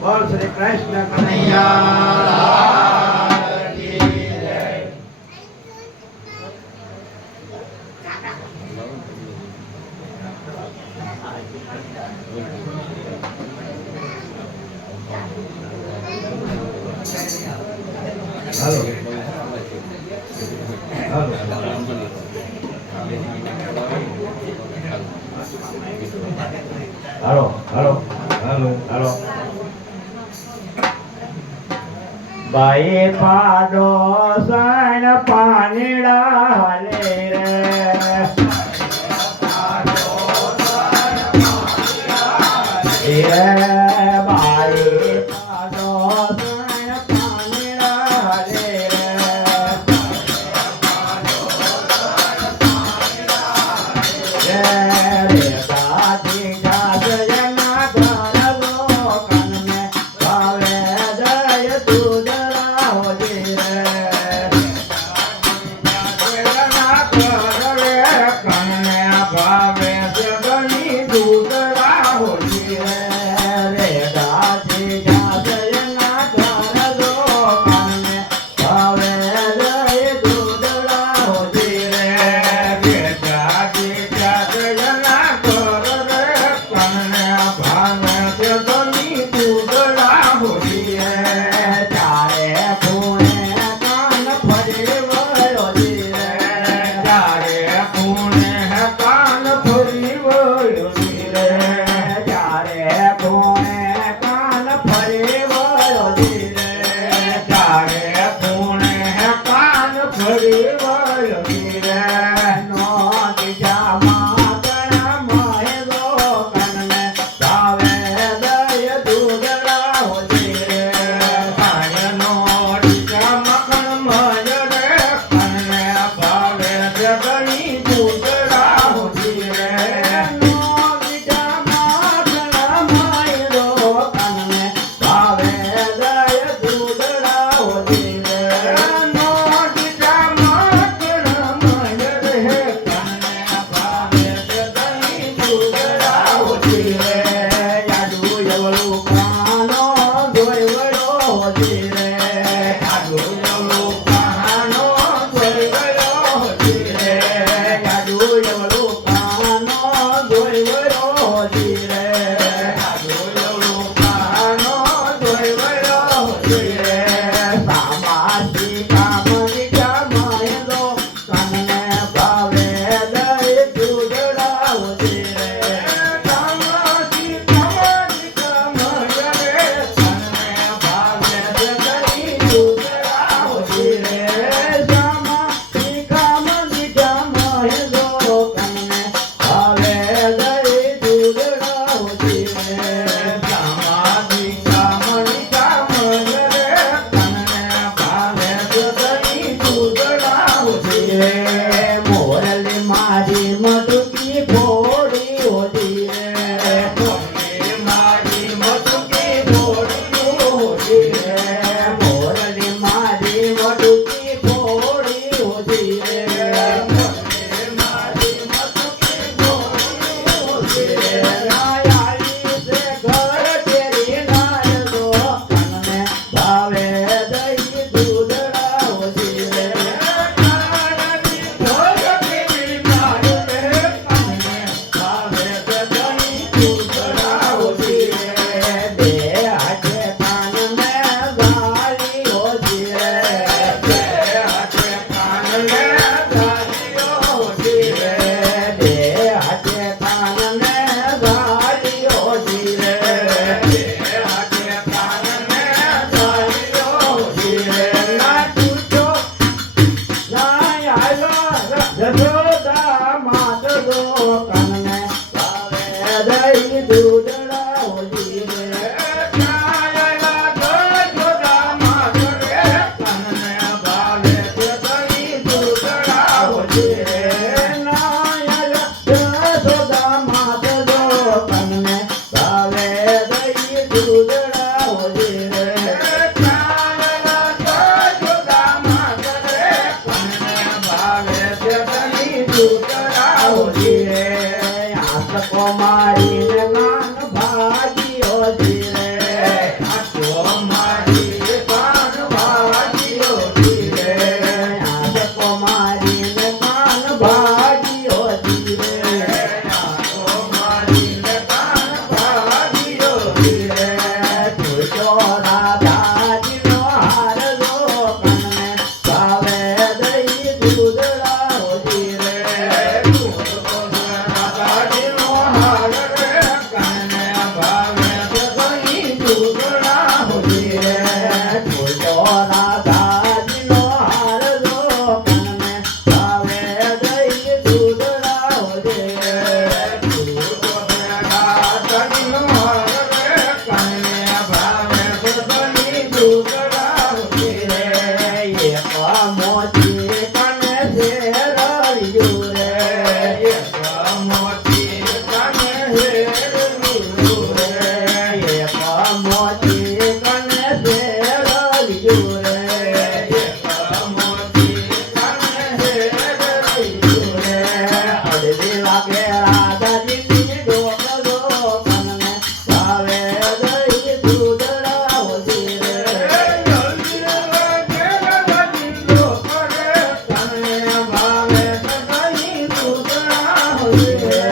બોલ શ્રી કૃષ્ણ કનૈયા કી જય. હાલો હાલો હાલો હાલો. બાઈ પાડો સણ પાણીડા હાલે રે. બાઈ પાડો સણ પાણીડા હાલે રે. રે દાદી ગાજયના ગણલો કનમે ભાવે જય દૂધ રાહોજી રે. ગાજયના ગણલે કનમે ભાવે જગની દૂધ રાહોજી રે. રે દાદી ગાજયના ગણલો કનમે ભાવે જય દૂધ રાહોજી રે. રે દાદી ગાજયના ગણલે કનમે ભાવે જગની દૂધ રાહોજી રે. ચારે ખૂણે કાન ફરી વળોજી રે. ચારે ખૂણે કાન ફરી વળોજી રે. ચારે ખૂણે કાન ફરી વળોજી રે. ચારે ખૂણે કાન ફરી વળોજી રે. નો દિશા માતણા મહેલો કનમે ભાવે દય દૂધ રાહોજી રે. સાયનો દિશા મખણ મય રે કનમે ભાવે જગની દૂધ રાહોજી રે. નો દિશા માતણા મહેલો કનમે ભાવે દય દૂધ રાહોજી રે. નો દિશા માતણા મય રે કનમે ભાવે જગની દૂધ રાહોજી રે. યાદુ યવળું કાનો દોય વળોજી રે. યાદુ યવળું કાનો દોય વળોજી રે. યાદુ યવળું કાનો દોય વળોજી રે. યાદુ યવળું કાનો દોય વળોજી રે. સામાસી કામની કામહેલો કનમે ભાવે દય દૂધ રાહોજી રે. સામાસી કામની કામહેલો કનમે ભાવે જગની દૂધ રાહોજી રે. સામાસી કામની કામહેલો કનમે ભાવે દય દૂધ કુમારી ને કાન ભાગ્યો ધીરે કુમારી કાન ભાગ્યો ધીરે કુમારી ને કાન ભાગ્યો ધીરે કુમારી ને કાન ભાગ્યો ધીરે તુજો રાધાજીનો હાર લો કનને ભાવે દઈ દૂધડા ધીરે રાધાજીનો હાર રે કનને ભાવે દઈ દૂધડા ધીરે તુજો રાધાજીનો હાર લો કનને ભાવે દઈ દૂધડા ધીરે રાધાજીનો હાર રે કનને ભાવે દઈ દૂધડા ધીરે એક મોતી કને શેરળ્યું રે એક મોતી કને શેરળ્યું રે એક મોતી કને શેરળ્યું રે એક મોતી કને શેરળ્યું રે અડધી લાગે રાધાજીની ડોકલો કનને ભાવે દઈ દૂધડા ધીરે અડધી લાગે રાધાજીની ડોકલો કનને ભાવે દઈ દૂધડા ધીરે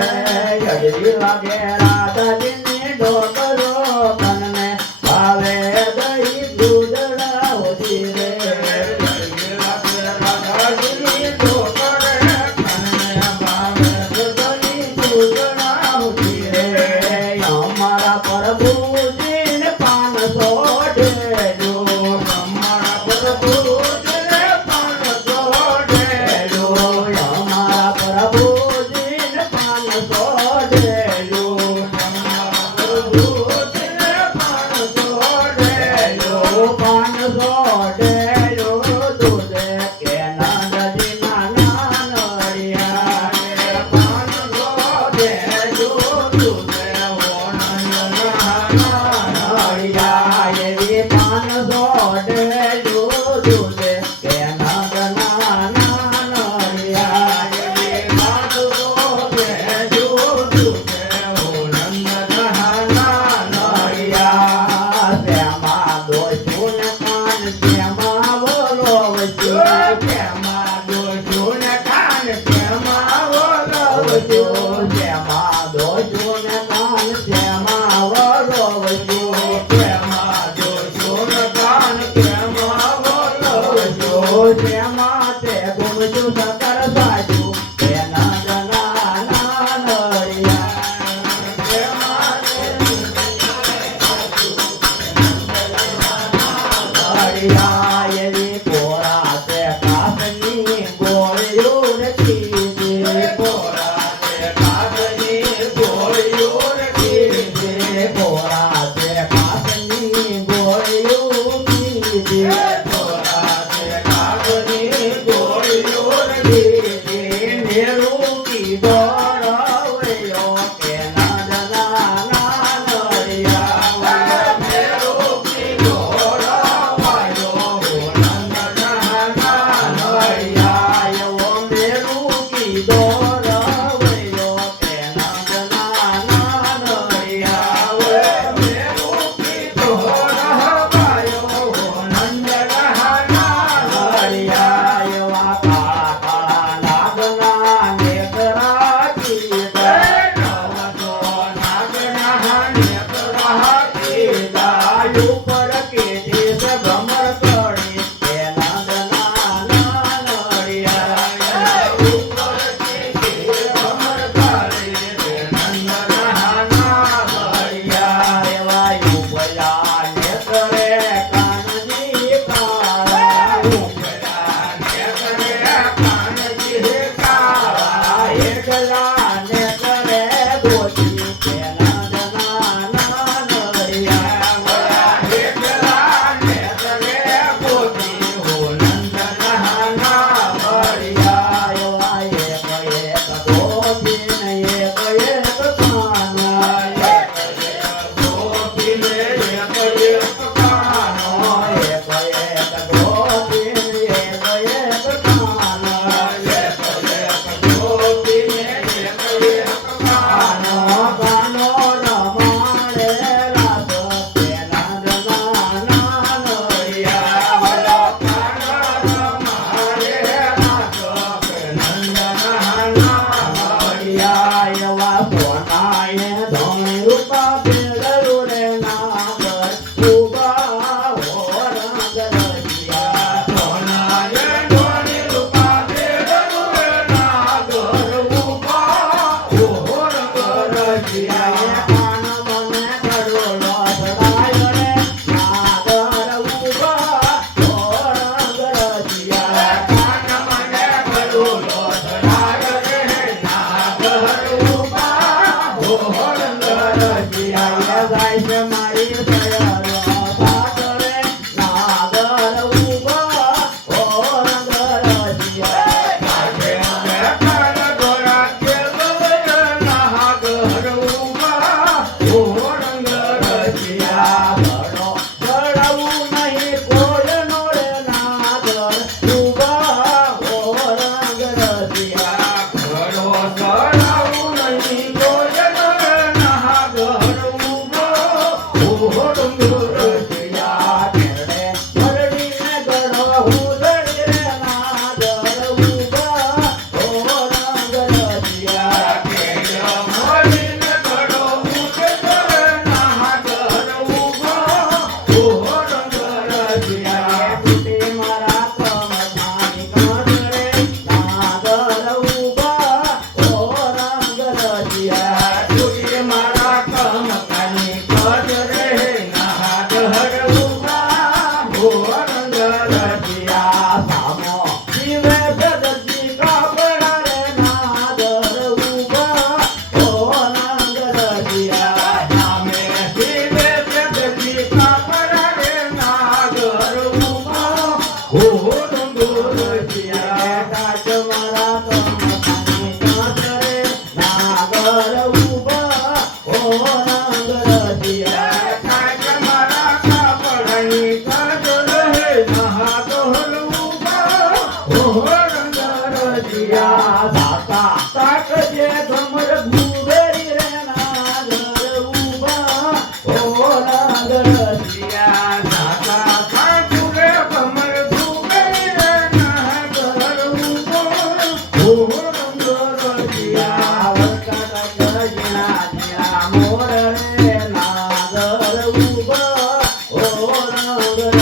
અડધી લાગે રાધાજીની ડોકલો કનને ભાવે દઈ દૂધડા ધીરે અડધી લાગે રાધાજીની ડોકલો કનને ભાવે દઈ દૂધડા ધીરે અમારા પ્રભુજીને પાન સોઢેલો અમારા પ્રભુજીને પાન સોઢેલો અમારા પ્રભુજીને પાન સોઢેલો અમારા પ્રભુ અહીંયા ધોણી રૂપા પેડલું રે નાગર ઉભા હો રંગ રસિયા સોનાએ ધોણી રૂપા પેડલું રે નાગર ઉભા હો રંગ રસિયા. કાન મને કડોલો ચડાયો રે નાગર ઉભા હો રંગ રસિયા કાન મને કડોલો ચડાયો રે નાગર ઉભા હો રંગ રસિયા. જાય છે મારી સયરો સાગરે નાગર ઉભા હો રંગ રસિયા કાકે મને કાન ગોરા કેળવે નાગર ઉભા હો રંગ રસિયા. ઘડો ઘડાવું નહીં કોયનો રે નાગર ઉભા હો રંગ રસિયા ઘડો ચડાવું નહીં કોયનો રે નાગર ઉભો હો રંગ રસિયા. કેરડે મરડીને ગળો હુંદડી રે નાગર ઉભા હો રંગ રસિયા કેળો મળીને ઘડો ઉઠે રે નાગર ઉભો હો રંગ રસિયા. કુટી મારા કમઠાની કાંઠે નાગર ઉભા હો રંગ રસિયા તૂટી મારા કમકાની કદ રે નાગર ઉભા હો રંગ રસિયા. સામો જીવે જગતજી કાપડા રે નાગર ઉભા હો રંગ રસિયા નામે શિવે જગતી કાપડા રે નાગર ઉભા હો રંગ રસિયા. કાચ મારા કમઠાની કાંઠે નાગર ઉભા હો રંગ રસિયા કાંઈક મારા કાપડાની કદ રે નાગર ઉભા હો રંગ રસિયા. દાતા તાકજે ગમર ભૂવેરી રે નાગર ઉભા હો રંગ રસિયા દાતા કાકુરે કમર ધુવે રે નાગર ઉભો હો રંગ રસિયા. મોર રે નાગર ઉભા હો રંગ